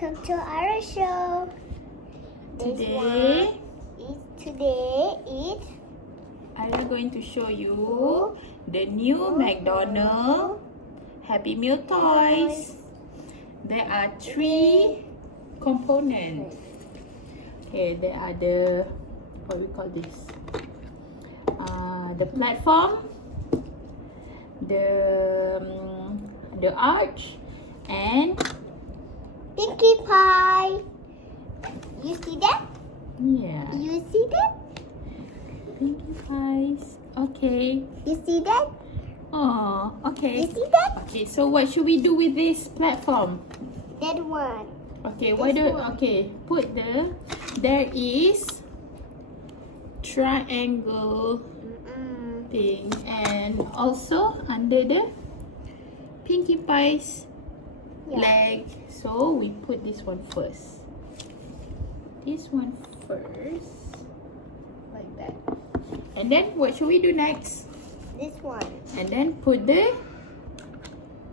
welcome to our show. Today Today is I'm going to show you the new McDonald's Happy Meal toys. There are 3 components. Okay, there are the, what we call this? The platform, the arch, and Pinkie Pie. You see that? yeah, You see that? Pinkie Pies. Okay. You see that? Oh, okay. You see that? Okay, so what should we do with this platform? That one. Okay, put there is triangle thing, and also under the Pinkie Pie's leg. So we put this one first. This one first, like that. And then what should we do next? This one. And then put the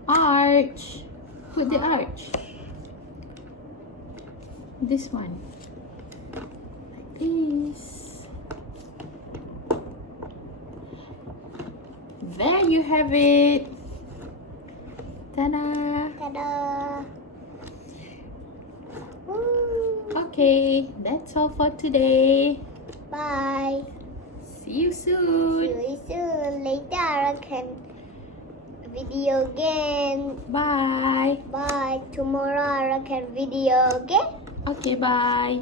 arch. Put the arch. This one. Like this. There you have it. Ta-da! Ta-da! Woo. Okay, that's all for today. Bye. See you soon. See you soon. Later I can video again. Bye. Bye. Tomorrow I can video again. Okay, bye.